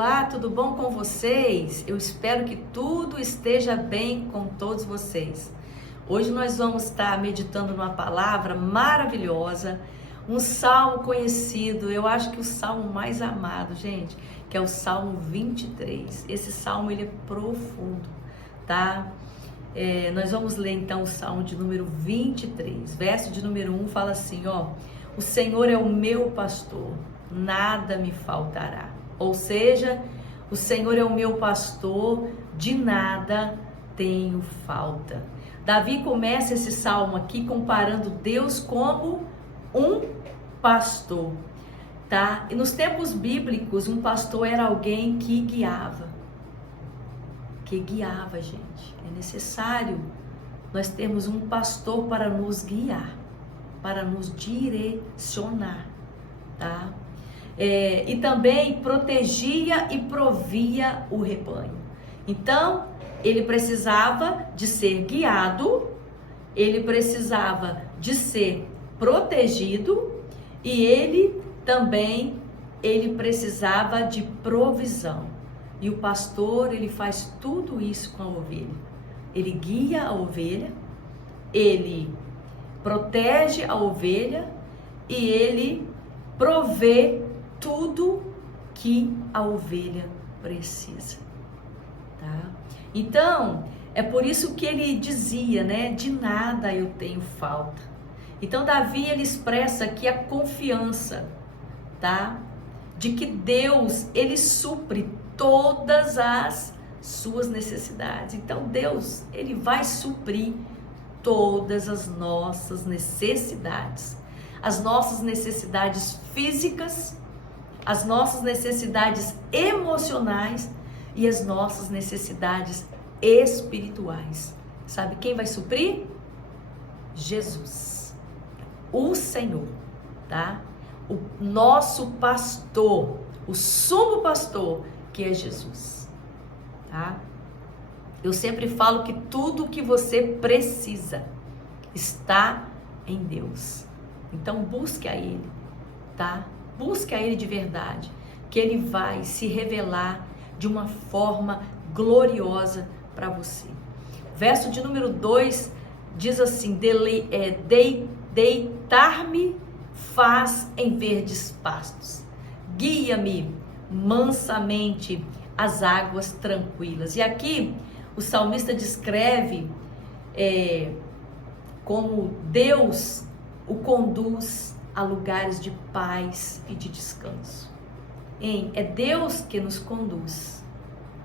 olá, tudo bom com vocês? Eu espero que tudo esteja bem com todos vocês. Hoje nós vamos estar meditando numa palavra maravilhosa, um salmo conhecido, eu acho que o salmo mais amado, gente, que é o Salmo 23. Esse salmo, ele é profundo, tá? Nós vamos ler então o salmo de número 23, verso de número 1, fala assim, ó: o Senhor é o meu pastor, nada me faltará. Ou seja, o Senhor é o meu pastor, de nada tenho falta. Davi começa esse salmo aqui comparando Deus como um pastor, tá? E nos tempos bíblicos, um pastor era alguém que guiava, gente. É necessário nós termos um pastor para nos guiar, para nos direcionar, tá? E também protegia e provia o rebanho. Então, ele precisava de ser guiado, ele precisava de ser protegido e ele precisava de provisão. E o pastor, ele faz tudo isso com a ovelha. Ele guia a ovelha, ele protege a ovelha e ele provê tudo que a ovelha precisa, tá? Então, é por isso que ele dizia, né? De nada eu tenho falta. Então, Davi, ele expressa aqui a confiança, tá? De que Deus, ele supre todas as suas necessidades. Então, Deus, ele vai suprir todas as nossas necessidades. As nossas necessidades físicas, as nossas necessidades emocionais e as nossas necessidades espirituais. Sabe quem vai suprir? Jesus, o Senhor, tá? O nosso pastor, o sumo pastor, que é Jesus, tá? Eu sempre falo que tudo que você precisa está em Deus. Então busque a Ele, tá? Busque a Ele de verdade, que Ele vai se revelar de uma forma gloriosa para você. Verso de número 2 diz assim: deitar-me faz em verdes pastos, guia-me mansamente às águas tranquilas. E aqui o salmista descreve como Deus o conduz a lugares de paz e de descanso. É Deus que nos conduz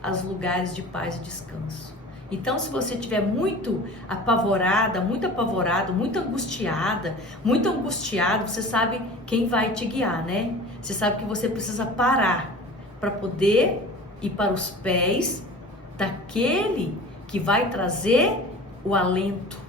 aos lugares de paz e descanso. Então, se você estiver muito apavorada, muito apavorado, muito angustiada, muito angustiado, você sabe quem vai te guiar, né? Você sabe que você precisa parar para poder ir para os pés daquele que vai trazer o alento,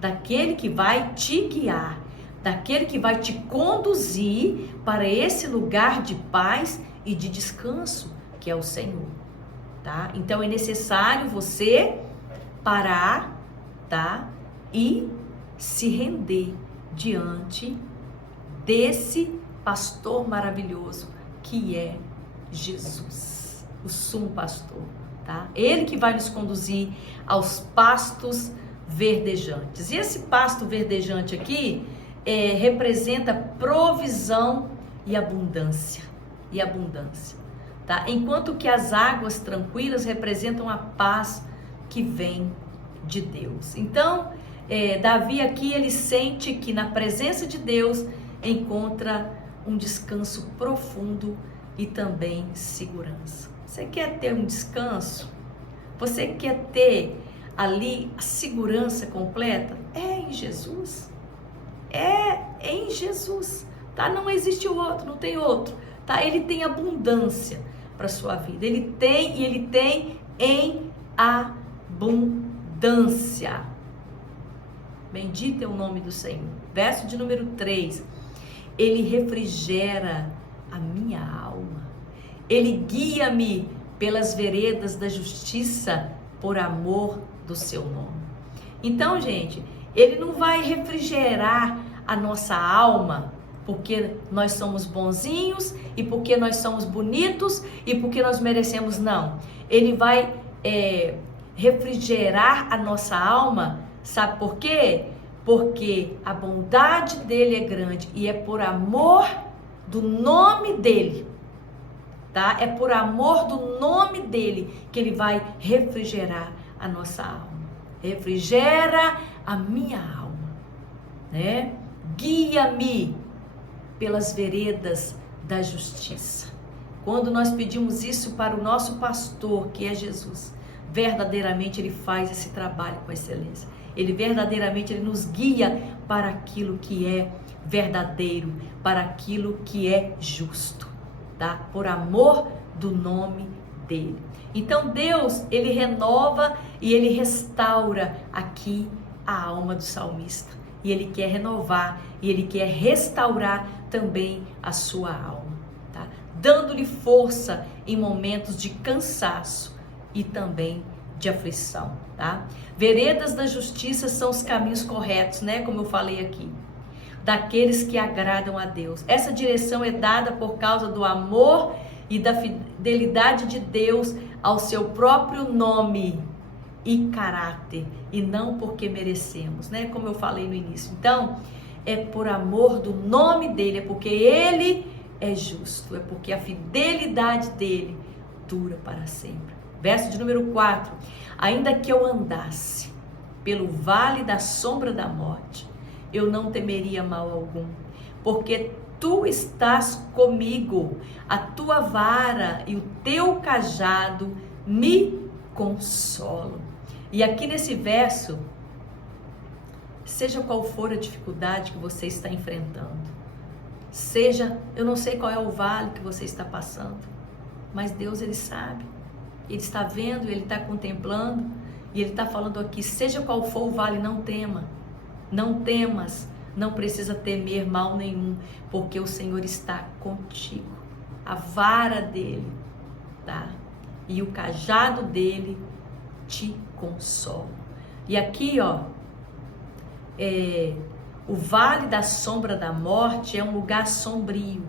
daquele que vai te guiar, daquele que vai te conduzir para esse lugar de paz e de descanso, que é o Senhor, tá? Então é necessário você parar, tá? E se render diante desse pastor maravilhoso que é Jesus, o sumo pastor, tá? Ele que vai nos conduzir aos pastos verdejantes. E esse pasto verdejante aqui representa provisão e abundância, tá? Enquanto que as águas tranquilas representam a paz que vem de Deus. Então, Davi aqui, ele sente que na presença de Deus encontra um descanso profundo e também segurança. Você quer ter um descanso? Você quer ter ali a segurança completa? É em Jesus. É em Jesus, tá? Não existe outro, não tem outro, tá? Ele tem abundância para sua vida. Ele tem em abundância. Bendito é o nome do Senhor. Verso de número 3. Ele refrigera a minha alma. Ele guia-me pelas veredas da justiça por amor do seu nome. Então, gente, ele não vai refrigerar a nossa alma porque nós somos bonzinhos e porque nós somos bonitos e porque nós merecemos, não. Ele vai refrigerar a nossa alma, sabe por quê? Porque a bondade dele é grande e é por amor do nome dele, tá? É por amor do nome dele que ele vai refrigerar a nossa alma. Refrigera a minha alma, né? Guia-me pelas veredas da justiça. Quando nós pedimos isso para o nosso pastor, que é Jesus, verdadeiramente ele faz esse trabalho com excelência. Ele verdadeiramente ele nos guia para aquilo que é verdadeiro, para aquilo que é justo, tá? Por amor do nome dele. Então Deus, ele renova e ele restaura aqui a alma do salmista. E ele quer renovar e ele quer restaurar também a sua alma, tá? Dando-lhe força em momentos de cansaço e também de aflição, tá? Veredas da justiça são os caminhos corretos, né? Como eu falei aqui, daqueles que agradam a Deus. Essa direção é dada por causa do amor e da fidelidade de Deus ao seu próprio nome e caráter, e não porque merecemos, né? Como eu falei no início. Então, é por amor do nome dele, é porque ele é justo, é porque a fidelidade dele dura para sempre. Verso de número 4. Ainda que eu andasse pelo vale da sombra da morte, eu não temeria mal algum, porque tu estás comigo, a tua vara e o teu cajado me consolam. E aqui nesse verso, seja qual for a dificuldade que você está enfrentando, seja, eu não sei qual é o vale que você está passando, mas Deus, ele sabe, ele está vendo, ele está contemplando, e ele está falando aqui, seja qual for o vale, não tema, não temas, não precisa temer mal nenhum, porque o Senhor está contigo, a vara dele, tá? E o cajado dele te consola. E aqui, ó, o vale da sombra da morte é um lugar sombrio,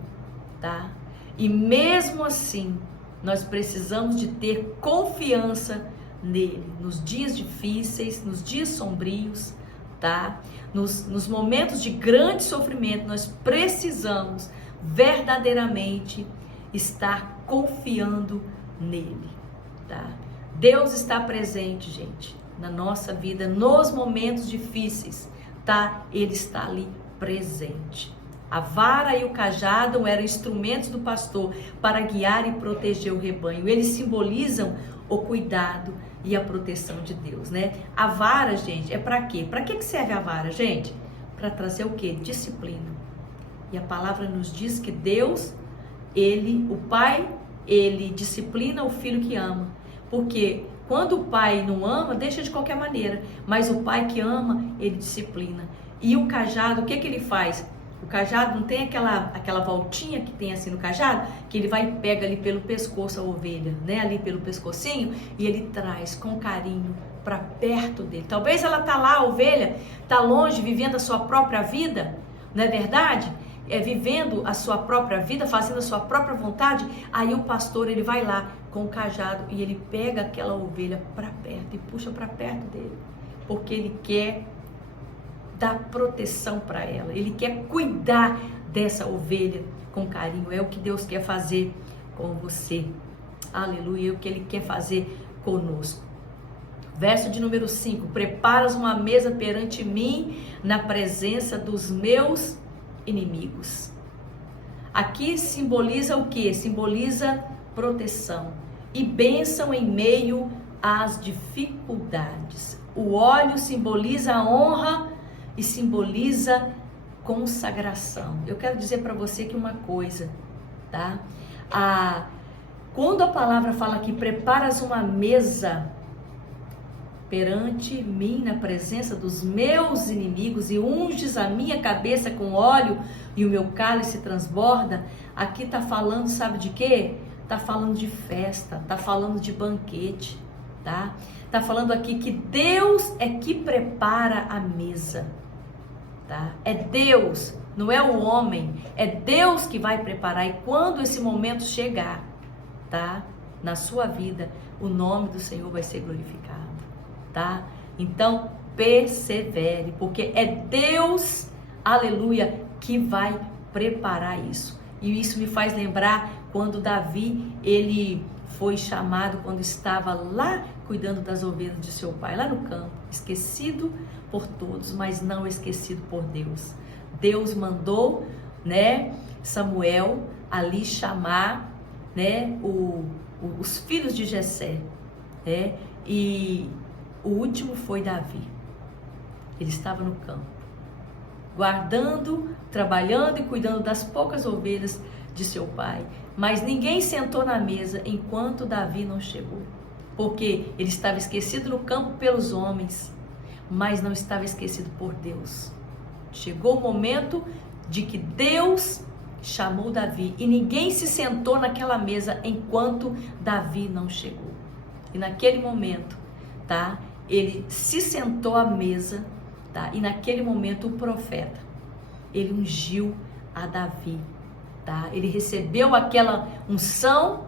tá? E mesmo assim, nós precisamos de ter confiança nele, nos dias difíceis, nos dias sombrios, tá? Nos momentos de grande sofrimento, nós precisamos verdadeiramente estar confiando nele, tá? Deus está presente, gente, na nossa vida, nos momentos difíceis, tá? Ele está ali presente. A vara e o cajado eram instrumentos do pastor para guiar e proteger o rebanho. Eles simbolizam o cuidado e a proteção de Deus, né? A vara, gente, é para quê? Para que serve a vara, gente? Para trazer o quê? Disciplina. E a palavra nos diz que Deus, ele, o Pai, ele disciplina o filho que ama. Porque quando o pai não ama, deixa de qualquer maneira. Mas o pai que ama, ele disciplina. E o cajado, o que ele faz? O cajado não tem aquela voltinha que tem assim no cajado, que ele vai e pega ali pelo pescoço a ovelha, né? Ali pelo pescocinho, e ele traz com carinho para perto dele. Talvez ela tá lá, a ovelha, tá longe, vivendo a sua própria vida, não é verdade? Vivendo a sua própria vida, fazendo a sua própria vontade. Aí o pastor, ele vai lá com o cajado e ele pega aquela ovelha para perto e puxa para perto dele, porque ele quer dar proteção para ela, ele quer cuidar dessa ovelha com carinho. É o que Deus quer fazer com você, aleluia, é o que ele quer fazer conosco. Verso de número 5, preparas uma mesa perante mim na presença dos meus inimigos. Aqui simboliza o que? Simboliza proteção e bênção em meio às dificuldades. O óleo simboliza a honra e simboliza consagração. Eu quero dizer para você que uma coisa, tá? Quando a palavra fala que preparas uma mesa perante mim na presença dos meus inimigos e unges a minha cabeça com óleo e o meu cálice transborda, aqui está falando, sabe de quê? Está falando de festa, está falando de banquete, tá? Está falando aqui que Deus é que prepara a mesa, tá? É Deus não é o homem, é Deus que vai preparar. E quando esse momento chegar, tá? Na sua vida, o nome do Senhor vai ser glorificado, tá? Então, persevere, porque é Deus, aleluia, que vai preparar isso. E isso me faz lembrar quando Davi, ele foi chamado quando estava lá cuidando das ovelhas de seu pai, lá no campo, esquecido por todos, mas não esquecido por Deus. Deus mandou, né, Samuel ali chamar, né, os filhos de Jessé, né, e o último foi Davi. Ele estava no campo, guardando, trabalhando e cuidando das poucas ovelhas de seu pai. Mas ninguém sentou na mesa enquanto Davi não chegou, porque ele estava esquecido no campo pelos homens, mas não estava esquecido por Deus. Chegou o momento de que Deus chamou Davi e ninguém se sentou naquela mesa enquanto Davi não chegou. E naquele momento, tá? Ele se sentou à mesa, tá? E naquele momento o profeta, ele ungiu a Davi, tá? Ele recebeu aquela unção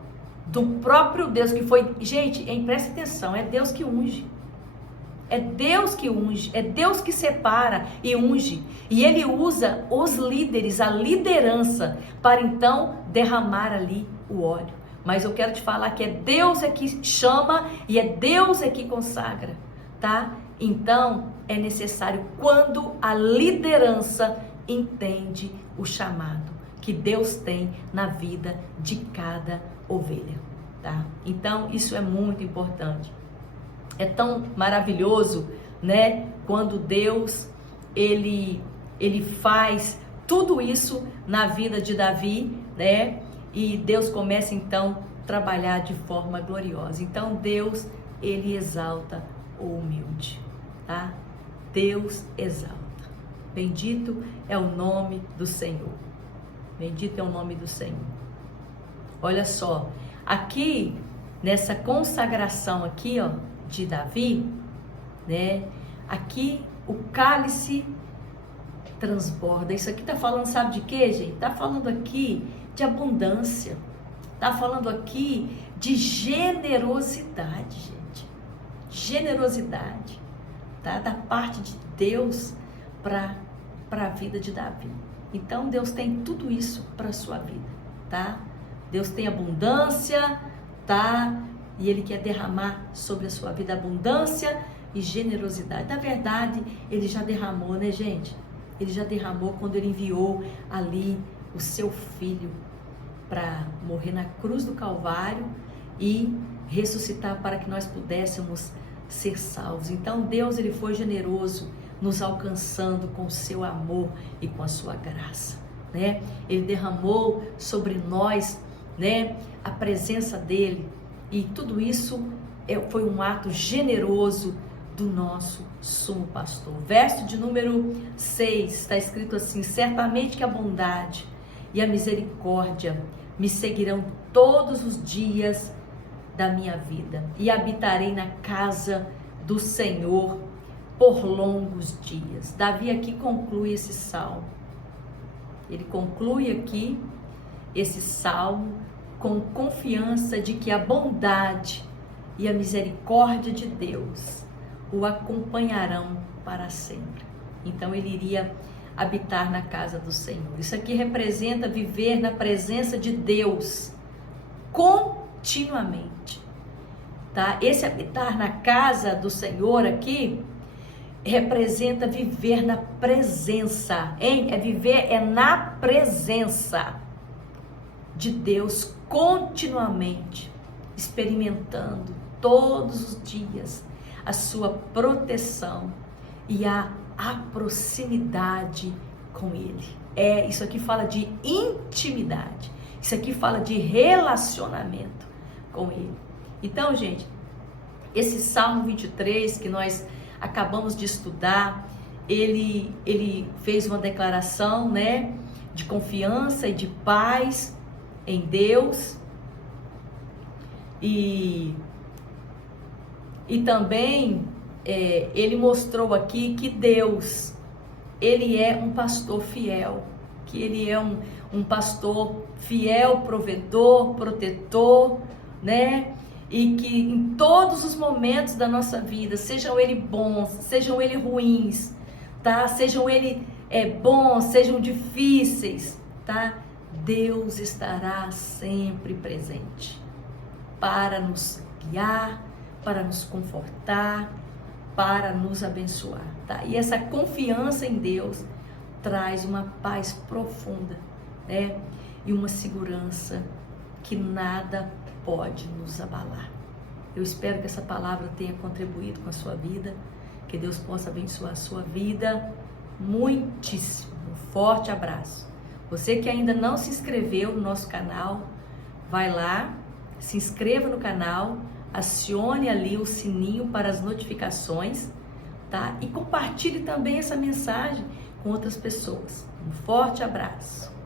do próprio Deus, que foi, gente, presta atenção, é Deus que unge. É Deus que unge, é Deus que separa e unge. E Ele usa os líderes, a liderança, para então derramar ali o óleo. Mas eu quero te falar que é Deus é que chama e é Deus é que consagra, tá? Então, é necessário quando a liderança entende o chamado que Deus tem na vida de cada ovelha, tá? Então, isso é muito importante. É tão maravilhoso, né? Quando Deus, ele faz tudo isso na vida de Davi, né? E Deus começa então a trabalhar de forma gloriosa. Então Deus, ele exalta o humilde, tá? Deus exalta. Bendito é o nome do Senhor. Bendito é o nome do Senhor. Olha só, aqui nessa consagração aqui, ó, de Davi, né? Aqui o cálice transborda. Isso aqui tá falando, sabe de quê, gente? Tá falando aqui de abundância. Tá falando aqui de generosidade, gente. Generosidade, tá? Da parte de Deus para a vida de Davi. Então Deus tem tudo isso para sua vida, tá? Deus tem abundância, tá? E Ele quer derramar sobre a sua vida abundância e generosidade. Na verdade, Ele já derramou, né, gente? Ele já derramou quando Ele enviou ali o seu Filho para morrer na cruz do Calvário e ressuscitar para que nós pudéssemos ser salvos. Então, Deus, Ele foi generoso, nos alcançando com o seu amor e com a sua graça, né? Ele derramou sobre nós, né, a presença dEle. E tudo isso foi um ato generoso do nosso sumo pastor. Verso de número 6, está escrito assim: certamente que a bondade e a misericórdia me seguirão todos os dias da minha vida, e habitarei na casa do Senhor por longos dias. Davi aqui conclui esse salmo. Ele conclui aqui esse salmo com confiança de que a bondade e a misericórdia de Deus o acompanharão para sempre. Então ele iria habitar na casa do Senhor. Isso aqui representa viver na presença de Deus continuamente, tá? Esse habitar na casa do Senhor aqui representa viver na presença, hein? É na presença de Deus continuamente, experimentando todos os dias a sua proteção e a proximidade com Ele. Isso aqui fala de intimidade, isso aqui fala de relacionamento com Ele. Então, gente, esse Salmo 23 que nós acabamos de estudar, ele fez uma declaração, né, de confiança e de paz em Deus, e também ele mostrou aqui que Deus, Ele é um pastor fiel, que Ele é um pastor fiel, provedor, protetor, né? E que em todos os momentos da nossa vida, sejam eles bons, sejam eles ruins, tá? Sejam eles bons, sejam difíceis, tá? Deus estará sempre presente para nos guiar, para nos confortar, para nos abençoar, tá? E essa confiança em Deus traz uma paz profunda, né? E uma segurança que nada pode nos abalar. Eu espero que essa palavra tenha contribuído com a sua vida, que Deus possa abençoar a sua vida muitíssimo. Um forte abraço. Você que ainda não se inscreveu no nosso canal, vai lá, se inscreva no canal, acione ali o sininho para as notificações, tá? E compartilhe também essa mensagem com outras pessoas. Um forte abraço.